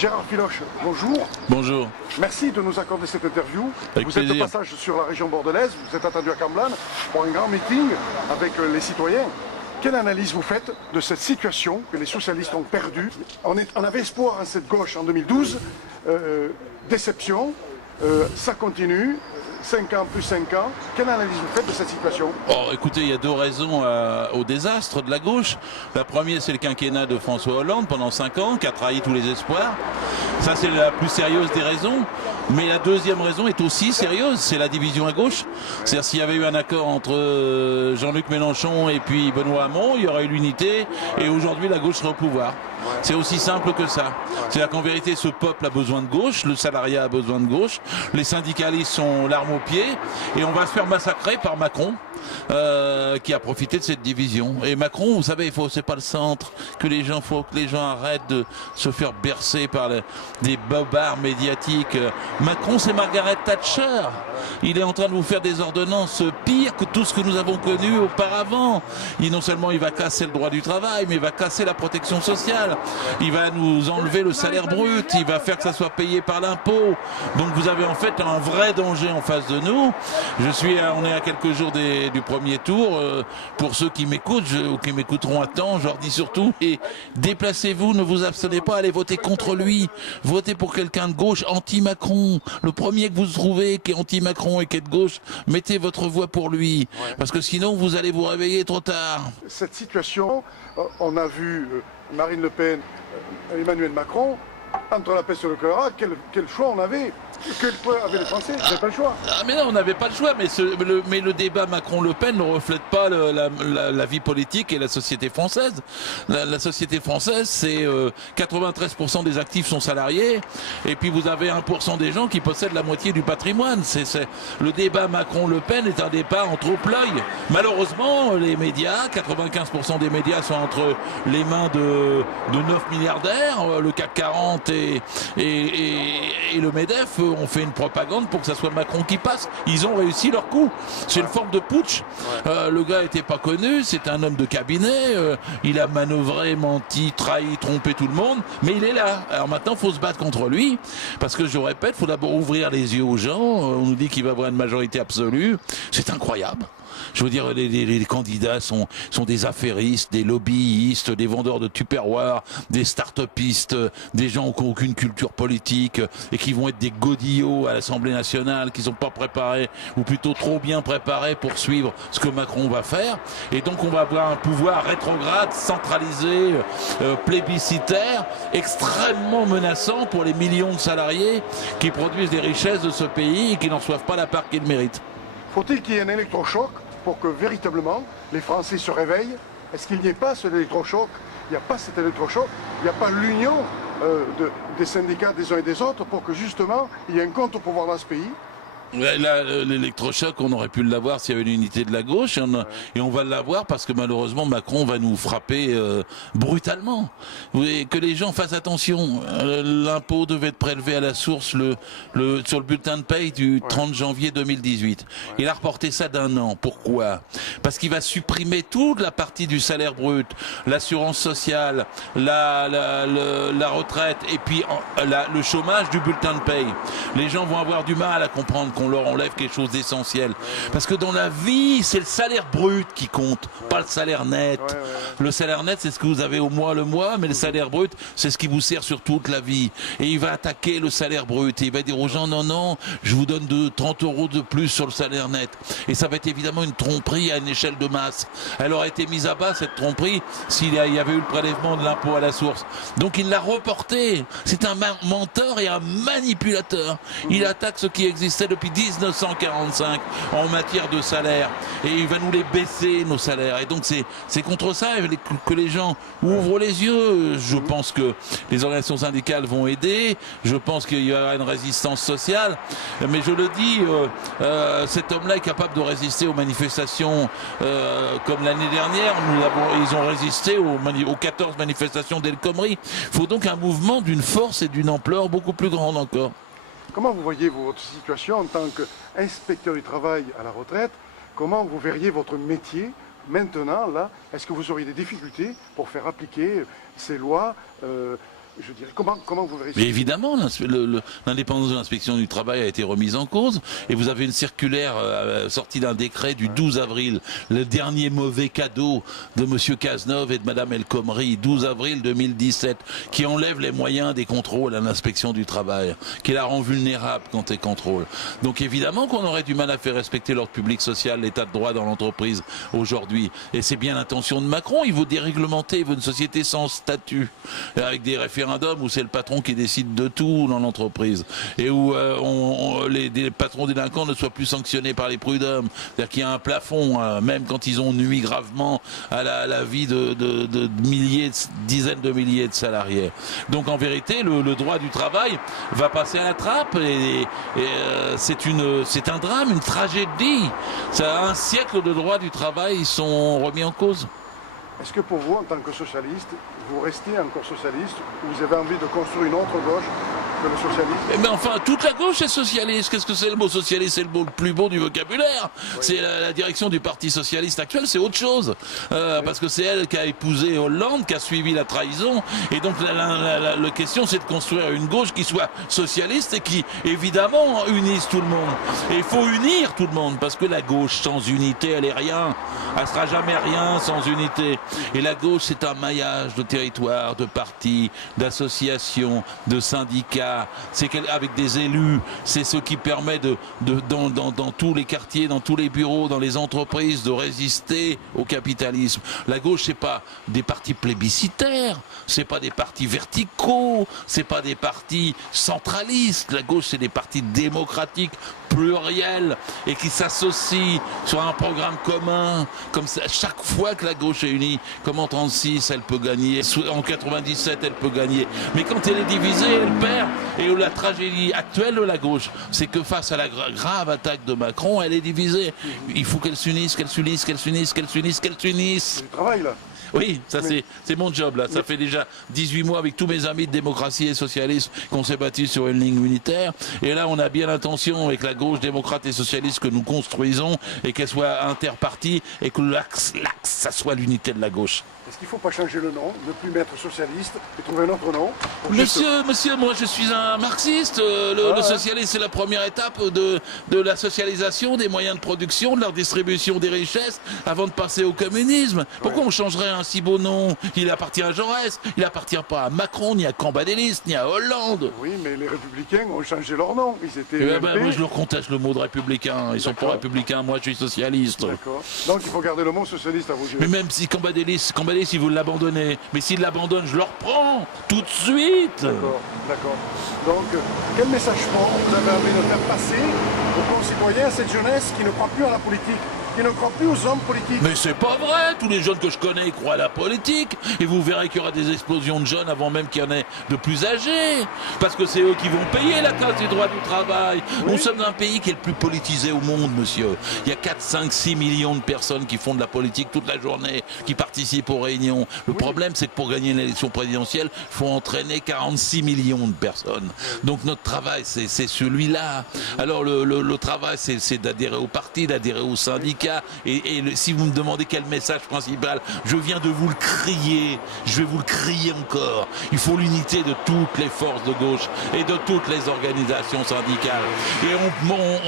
Gérard Filoche, bonjour. Bonjour. Merci de nous accorder cette interview. Avec vous plaisir. êtes de passage sur la région bordelaise, vous êtes attendu à Camblan pour un grand meeting avec les citoyens. Quelle analyse vous faites de cette situation que les socialistes ont perdue? On avait espoir en cette gauche en 2012, déception, ça continue. 5 ans plus 5 ans, quelle analyse vous faites de cette situation? Oh, écoutez, il y a deux raisons au désastre de la gauche. La première, c'est le quinquennat de François Hollande pendant 5 ans, qui a trahi tous les espoirs. Ça, c'est la plus sérieuse des raisons. Mais la deuxième raison est aussi sérieuse, c'est la division à gauche. C'est-à-dire s'il y avait eu un accord entre Jean-Luc Mélenchon et puis Benoît Hamon, il y aurait eu l'unité et aujourd'hui la gauche serait au pouvoir. C'est aussi simple que ça. C'est-à-dire qu'en vérité, ce peuple a besoin de gauche, le salariat a besoin de gauche, les syndicalistes sont l'arme au pied et on va se faire massacrer par Macron. Qui a profité de cette division. Et Macron, vous savez, c'est pas le centre, faut que les gens arrêtent de se faire bercer par des bobards médiatiques. Macron, c'est Margaret Thatcher. Il est en train de vous faire des ordonnances pires que tout ce que nous avons connu auparavant. Non seulement il va casser le droit du travail, mais il va casser la protection sociale. Il va nous enlever le salaire brut. Il va faire que ça soit payé par l'impôt. Donc vous avez en fait un vrai danger en face de nous. On est à quelques jours du premier tour. Pour ceux qui m'écoutent ou qui m'écouteront à temps, je leur dis surtout, déplacez-vous, ne vous abstenez pas, allez voter contre lui. Votez pour quelqu'un de gauche, anti-Macron. Le premier que vous trouvez qui est anti-Macron et qui est de gauche, mettez votre voix pour lui. Parce que sinon, vous allez vous réveiller trop tard. Cette situation, on a vu Marine Le Pen, Emmanuel Macron, entre la peste et le choléra, quel choix on avait? Quel choix avaient les Français? Ils n'avaient pas le choix. Ah mais non, on n'avait pas le choix, mais le débat Macron-Le Pen ne reflète pas la vie politique et la société française. La société française, c'est 93% des actifs sont salariés, et puis vous avez 1% des gens qui possèdent la moitié du patrimoine. Le débat Macron-Le Pen est un débat en trompe-l'œil. Malheureusement, les médias, 95% des médias sont entre les mains de 9 milliardaires, le CAC 40 et le MEDEF ont fait une propagande pour que ça soit Macron qui passe. Ils ont réussi leur coup. C'est une forme de putsch. Le gars n'était pas connu, c'est un homme de cabinet, il a manœuvré, menti, trahi, trompé tout le monde, mais il est là. Alors maintenant, il faut se battre contre lui, parce que je répète, il faut d'abord ouvrir les yeux aux gens. On nous dit qu'il va avoir une majorité absolue. C'est incroyable. Je veux dire, les candidats sont des affairistes, des lobbyistes, des vendeurs de tupperware, des start-upistes, des gens qui n'ont aucune culture politique et qui vont être des godillots à l'Assemblée nationale, qui ne sont pas préparés, ou plutôt trop bien préparés pour suivre ce que Macron va faire. Et donc on va avoir un pouvoir rétrograde, centralisé, plébiscitaire, extrêmement menaçant pour les millions de salariés qui produisent des richesses de ce pays et qui n'en reçoivent pas la part qu'ils méritent. Faut-il qu'il y ait un électrochoc pour que véritablement les Français se réveillent? Est-ce qu'il n'y ait pas cet électrochoc? Il n'y a pas cet électrochoc, il n'y a pas l'union des syndicats des uns et des autres pour que justement il y ait un compte au pouvoir dans ce pays? Là, l'électrochoc, on aurait pu l'avoir s'il y avait une unité de la gauche, et on va l'avoir parce que malheureusement Macron va nous frapper brutalement. Que les gens fassent attention. L'impôt devait être prélevé à la source sur le bulletin de paye du 30 janvier 2018. Il a reporté ça d'1 an. Pourquoi? Parce qu'il va supprimer toute la partie du salaire brut, l'assurance sociale, la retraite, et puis le chômage du bulletin de paye. Les gens vont avoir du mal à comprendre qu'on leur enlève quelque chose d'essentiel. Parce que dans la vie, c'est le salaire brut qui compte, pas le salaire net. Le salaire net, c'est ce que vous avez au mois, mais le salaire brut, c'est ce qui vous sert sur toute la vie. Et il va attaquer le salaire brut. Et il va dire aux gens, non, je vous donne 30 € de plus sur le salaire net. Et ça va être évidemment une tromperie à une échelle de masse. Elle aurait été mise à bas, cette tromperie, s'il y avait eu le prélèvement de l'impôt à la source. Donc il l'a reporté. C'est un menteur et un manipulateur. Il attaque ce qui existait depuis 1945 en matière de salaire, et il va nous les baisser, nos salaires, et donc c'est contre ça que les gens ouvrent les yeux. Je pense que les organisations syndicales vont aider, je pense qu'il y aura une résistance sociale, mais je le dis, cet homme-là est capable de résister aux manifestations comme l'année dernière. Ils ont résisté aux 14 manifestations d'El Khomri. Il faut donc un mouvement d'une force et d'une ampleur beaucoup plus grande encore. Comment vous voyez votre situation en tant qu'inspecteur du travail à la retraite? Comment vous verriez votre métier maintenant, là? Est-ce que vous auriez des difficultés pour faire appliquer ces lois je dirais. Comment vous vérifiez? Mais évidemment, l'indépendance de l'inspection du travail a été remise en cause. Et vous avez une circulaire sortie d'un décret du 12 avril, le dernier mauvais cadeau de M. Cazeneuve et de Mme El Khomri, 12 avril 2017, qui enlève les moyens des contrôles à l'inspection du travail, qui la rend vulnérable quand elle contrôle. Donc évidemment qu'on aurait du mal à faire respecter l'ordre public social, l'état de droit dans l'entreprise aujourd'hui. Et c'est bien l'intention de Macron. Il veut déréglementer, il veut une société sans statut, avec des référendums où c'est le patron qui décide de tout dans l'entreprise et où les patrons délinquants ne soient plus sanctionnés par les prud'hommes. C'est-à-dire qu'il y a un plafond, même quand ils ont nui gravement à la vie de dizaines de milliers de salariés. Donc en vérité, le droit du travail va passer à la trappe et c'est un drame, une tragédie. Ça, un siècle de droits du travail sont remis en cause. Est-ce que pour vous, en tant que socialiste, vous restez encore socialiste ou vous avez envie de construire une autre gauche que le socialisme? Mais enfin, toute la gauche est socialiste. Qu'est-ce que c'est le mot socialiste? C'est le mot le plus beau du vocabulaire. Oui. C'est la direction du Parti socialiste actuel, c'est autre chose. Oui. Parce que c'est elle qui a épousé Hollande, qui a suivi la trahison. Et donc la question, c'est de construire une gauche qui soit socialiste et qui, évidemment, unisse tout le monde. Et il faut unir tout le monde, parce que la gauche sans unité, elle est rien. Elle sera jamais rien sans unité. Et la gauche, c'est un maillage de territoires, de partis, d'associations, de syndicats. C'est avec des élus. C'est ce qui permet dans tous les quartiers, dans tous les bureaux, dans les entreprises, de résister au capitalisme. La gauche, c'est pas des partis plébiscitaires, c'est pas des partis verticaux, c'est pas des partis centralistes. La gauche, c'est des partis démocratiques, pluriels, et qui s'associent sur un programme commun. Comme ça, chaque fois que la gauche est unie, comme en 36, elle peut gagner, en 97, elle peut gagner. Mais quand elle est divisée, elle perd. Et la tragédie actuelle de la gauche, c'est que face à la grave attaque de Macron, elle est divisée. Il faut qu'elle s'unisse, qu'elle s'unisse, qu'elle s'unisse, qu'elle s'unisse, qu'elle s'unisse. C'est du travail, là. Oui, ça c'est mon job là. Ça fait déjà 18 mois avec tous mes amis de démocratie et socialistes qu'on s'est battus sur une ligne unitaire. Et là, on a bien l'intention avec la gauche démocrate et socialiste que nous construisons et qu'elle soit interpartie et que l'axe, ça soit l'unité de la gauche. Est-ce qu'il ne faut pas changer le nom, ne plus mettre socialiste et trouver un autre nom? Monsieur, moi je suis un marxiste. Le socialisme, c'est la première étape de la socialisation des moyens de production, de leur distribution des richesses avant de passer au communisme. Pourquoi on changerait un si beau nom? Il appartient à Jaurès, il appartient pas à Macron, ni à Cambadélis, ni à Hollande. Oui, mais les Républicains ont changé leur nom. Ils étaient moi je leur conteste le mot de républicain. Ils sont pas républicains, moi je suis socialiste. D'accord. Donc il faut garder le mot socialiste à vos yeux. Mais même si Cambadélis, si vous l'abandonnez, mais s'il l'abandonne, je le reprends tout de suite. D'accord. Donc, quel message fort vous avez envie de faire passer aux concitoyens, à cette jeunesse qui ne croit plus à la politique, qui ne croit plus aux hommes politiques? Mais c'est pas vrai. Tous les jeunes que je connais ils croient à la politique. Et vous verrez qu'il y aura des explosions de jeunes avant même qu'il y en ait de plus âgés. Parce que c'est eux qui vont payer la casse des droits du travail. Oui. Nous sommes un pays qui est le plus politisé au monde, monsieur. Il y a 4, 5, 6 millions de personnes qui font de la politique toute la journée, qui participent aux réunions. Le problème, c'est que pour gagner une élection présidentielle, il faut entraîner 46 millions de personnes. Donc notre travail, c'est celui-là. Alors le travail, c'est d'adhérer au parti, d'adhérer au syndicat. Et si vous me demandez quel message principal, je viens de vous le crier, je vais vous le crier encore. Il faut l'unité de toutes les forces de gauche et de toutes les organisations syndicales. Et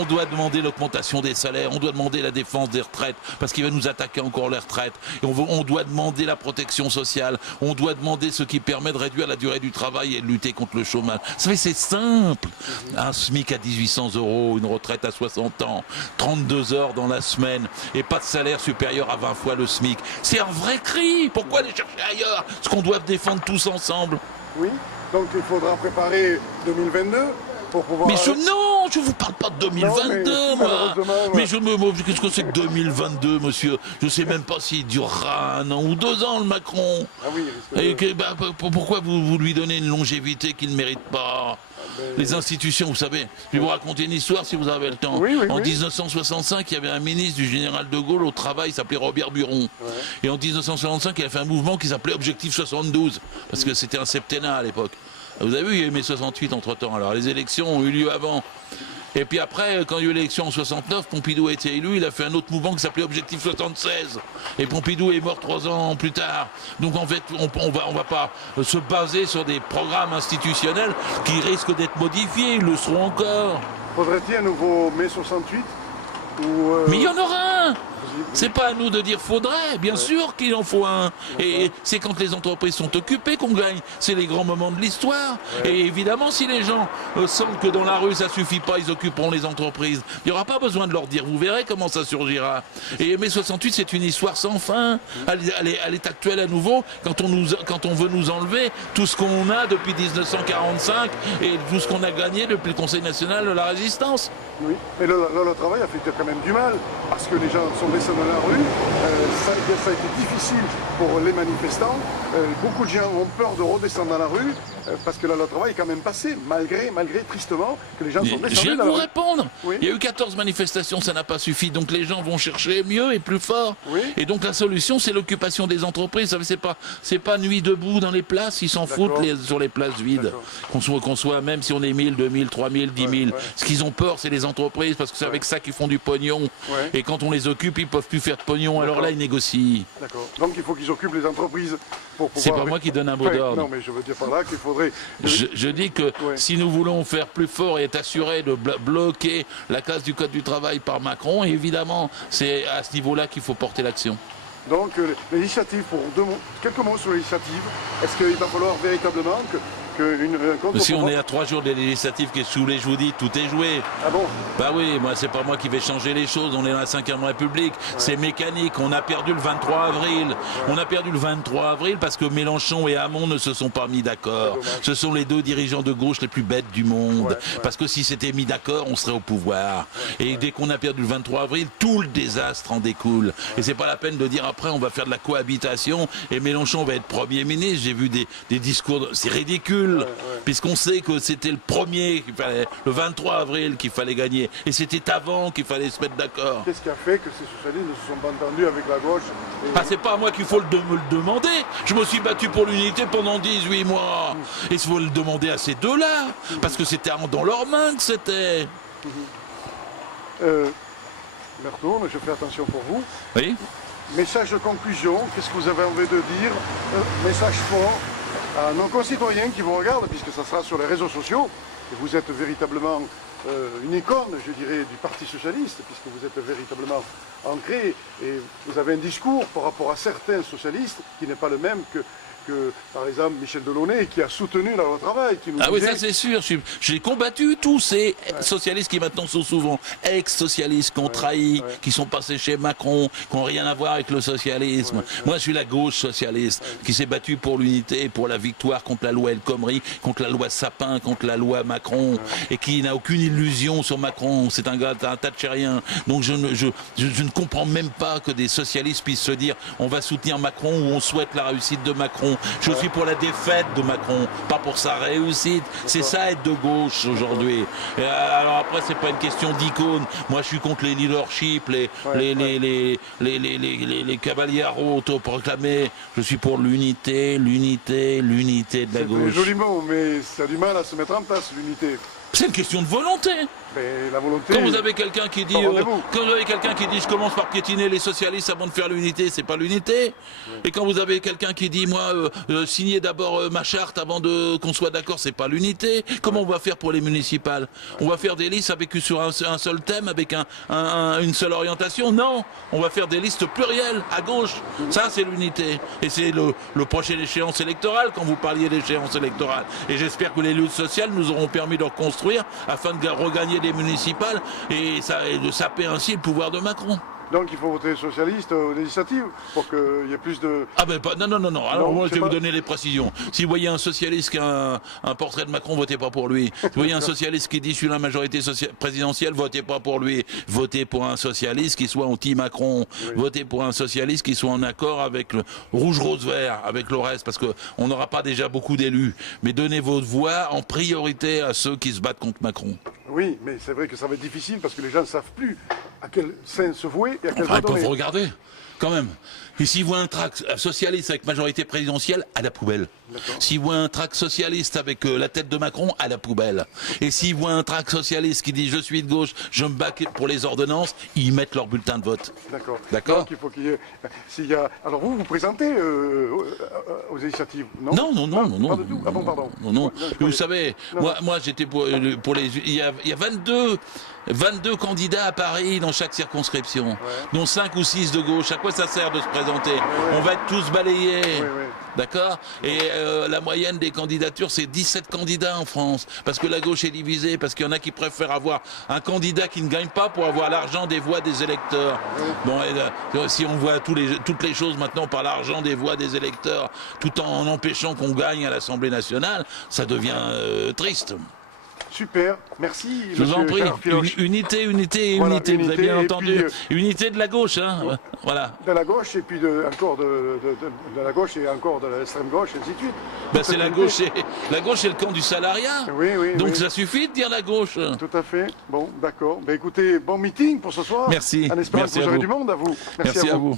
on doit demander l'augmentation des salaires, on doit demander la défense des retraites, parce qu'il va nous attaquer encore les retraites. Et on doit demander la protection sociale, on doit demander ce qui permet de réduire la durée du travail et de lutter contre le chômage. Vous savez, c'est simple. Un SMIC à 1800 €, une retraite à 60 ans, 32 heures dans la semaine, et pas de salaire supérieur à 20 fois le SMIC. C'est un vrai cri. Pourquoi aller chercher ailleurs ce qu'on doit défendre tous ensemble? Oui, donc il faudra préparer 2022 pour pouvoir... Mais non, je vous parle pas de 2022, non, moi. Mais qu'est-ce que c'est que 2022, monsieur? Je sais même pas s'il durera 1 an ou 2 ans, le Macron. Ah oui, pourquoi vous lui donnez une longévité qu'il ne mérite pas? Les institutions, vous savez, je vais vous raconter une histoire si vous avez le temps. En 1965, il y avait un ministre du général de Gaulle au travail, il s'appelait Robert Buron. Et en 1965, il a fait un mouvement qui s'appelait Objectif 72, parce que c'était un septennat à l'époque. Vous avez vu, il y a eu mai 68 entre-temps. Alors les élections ont eu lieu avant. Et puis après, quand il y a eu l'élection en 69, Pompidou a été élu, il a fait un autre mouvement qui s'appelait Objectif 76. Et Pompidou est mort 3 ans plus tard. Donc en fait, on va pas se baser sur des programmes institutionnels qui risquent d'être modifiés, ils le seront encore. Faudrait-il un nouveau mai 68 Mais il y en aura un. C'est pas à nous de dire faudrait, bien sûr qu'il en faut un. Et c'est quand les entreprises sont occupées qu'on gagne. C'est les grands moments de l'histoire. Et évidemment, si les gens sentent que dans la rue ça suffit pas, ils occuperont les entreprises. Il n'y aura pas besoin de leur dire. Vous verrez comment ça surgira. Et mai 68, c'est une histoire sans fin. Elle est actuelle à nouveau quand on veut nous enlever tout ce qu'on a depuis 1945 et tout ce qu'on a gagné depuis le Conseil national de la résistance. Oui, mais le travail a fait quand même du mal, parce que les gens sont descendus dans la rue, ça a été difficile pour les manifestants, beaucoup de gens ont peur de redescendre dans la rue, parce que le travail est quand même passé, malgré tristement que les gens sont descendus. Je viens de vous répondre. Oui. Il y a eu 14 manifestations, ça n'a pas suffi, donc les gens vont chercher mieux et plus fort. Oui. Et donc la solution, c'est l'occupation des entreprises. C'est pas nuit debout dans les places, ils s'en foutent sur les places vides. Qu'on soit, même si on est 1000, 2000, 3000, 10 000. Ouais. Ce qu'ils ont peur, c'est les entreprises, parce que c'est avec ça qu'ils font du pognon. Ouais. Et quand on les occupe, ils peuvent plus faire de pognon, alors là, ils négocient. D'accord. Donc il faut qu'ils occupent les entreprises pour pouvoir... C'est pas moi qui donne un mot d'ordre. Non, mais je veux dire par là qu'il faudrait... Je dis que si nous voulons faire plus fort et être assurés de bloquer la casse du Code du travail par Macron, évidemment, c'est à ce niveau-là qu'il faut porter l'action. Donc l'initiative, quelques mots sur l'initiative, est-ce qu'il va falloir véritablement si on est à 3 jours des législatives qui est saoulé, je vous dis, tout est joué. Ah bon? Bah oui, moi c'est pas moi qui vais changer les choses, on est dans la 5e République, c'est mécanique, on a perdu le 23 avril. On a perdu le 23 avril parce que Mélenchon et Hamon ne se sont pas mis d'accord. Ce sont les 2 dirigeants de gauche les plus bêtes du monde. Parce que si c'était mis d'accord, on serait au pouvoir. Et dès qu'on a perdu le 23 avril, tout le désastre en découle. Et c'est pas la peine de dire après on va faire de la cohabitation et Mélenchon va être Premier ministre. J'ai vu des discours, c'est ridicule. Puisqu'on sait que c'était le 23 avril qu'il fallait gagner. Et c'était avant qu'il fallait se mettre d'accord. Qu'est-ce qui a fait que ces socialistes ne se sont pas entendus avec la gauche c'est pas à moi qu'il faut me le demander. Je me suis battu pour l'unité pendant 18 mois. Et il faut le demander à ces deux-là. Parce que c'était dans leurs mains que c'était. Berthaud, je fais attention pour vous. Oui. Message de conclusion, qu'est-ce que vous avez envie de dire? Message fort à nos concitoyens qui vous regardent, puisque ça sera sur les réseaux sociaux, et vous êtes véritablement une icône, je dirais, du Parti Socialiste, puisque vous êtes véritablement ancré, et vous avez un discours par rapport à certains socialistes qui n'est pas le même que par exemple, Michel Delaunay, qui a soutenu le travail. Qui nous oui, ça c'est sûr. J'ai combattu tous ces socialistes qui maintenant sont souvent ex-socialistes, qui ont trahi, qui sont passés chez Macron, qui n'ont rien à voir avec le socialisme. Moi, je suis la gauche socialiste, qui s'est battue pour l'unité, pour la victoire contre la loi El Khomri, contre la loi Sapin, contre la loi Macron, et qui n'a aucune illusion sur Macron. C'est un Thatchérien. Donc je ne comprends même pas que des socialistes puissent se dire on va soutenir Macron ou on souhaite la réussite de Macron. Je suis pour la défaite de Macron, pas pour sa réussite. C'est ça être de gauche aujourd'hui. Alors après, c'est pas une question d'icône. Moi, je suis contre les leaderships, les cavaliers autoproclamés. Je suis pour l'unité de la gauche. C'est joli mot, mais ça a du mal à se mettre en place, l'unité. C'est une question de volonté. Mais la volonté. Quand vous avez quelqu'un qui dit, je commence par piétiner les socialistes avant de faire l'unité, c'est pas l'unité. Et quand vous avez quelqu'un qui dit, moi, signer d'abord ma charte avant qu'on soit d'accord, c'est pas l'unité. Comment on va faire pour les municipales? On va faire des listes sur un seul thème, avec une seule orientation? Non, on va faire des listes plurielles à gauche. Ça, c'est l'unité. Et c'est le prochaine échéance électorale quand vous parliez d'échéance électorale. Et j'espère que les luttes sociales nous auront permis de reconstruire afin de regagner des municipales et de saper ainsi le pouvoir de Macron. Donc il faut voter socialiste aux législatives pour qu'il y ait plus de... Non. Alors moi je vais vous donner les précisions. Si vous voyez un socialiste qui a un portrait de Macron, votez pas pour lui. Si vous voyez un socialiste qui dit je suis la majorité présidentielle, votez pas pour lui. Votez pour un socialiste qui soit anti-Macron. Votez pour un socialiste qui soit en accord avec le rouge, rose, vert, avec le reste, parce qu'on n'aura pas déjà beaucoup d'élus. Mais donnez votre voix en priorité à ceux qui se battent contre Macron. Oui, mais c'est vrai que ça va être difficile parce que les gens ne savent plus à quel sein se vouer et à quel Ils peuvent regarder. quand même. Et s'ils voient un tract socialiste avec majorité présidentielle, à la poubelle. S'ils voient un tract socialiste avec la tête de Macron, à la poubelle. Et s'ils voient un tract socialiste qui dit je suis de gauche, je me bats pour les ordonnances, ils mettent leur bulletin de vote. D'accord. D'accord. Donc il faut qu'il y ait... s'il y a... Alors vous présentez aux initiatives, non? Non. Pas du tout. Ah bon, pardon. Non. Vous savez, moi j'étais pour les... Il y a 22 candidats à Paris dans chaque circonscription, dont 5 ou 6 de gauche. À quoi ça sert de se présenter? On va être tous balayés. D'accord. Et la moyenne des candidatures, c'est 17 candidats en France. Parce que la gauche est divisée, parce qu'il y en a qui préfèrent avoir un candidat qui ne gagne pas pour avoir l'argent des voix des électeurs. Bon, et, si on voit toutes les choses maintenant par l'argent des voix des électeurs, tout en empêchant qu'on gagne à l'Assemblée nationale, ça devient triste. Super, merci. Je vous en prie. Unité, voilà, unité. Vous avez bien entendu. Unité de la gauche, hein. Voilà. De la gauche et puis encore de la gauche et encore de l'extrême gauche, et ainsi de suite. Ben c'est la gauche et le camp du salariat. Donc ça suffit de dire la gauche. Tout à fait. Bon, d'accord. Ben écoutez, bon meeting pour ce soir. Merci. En espérant que vous aurez du monde à vous. Merci à vous.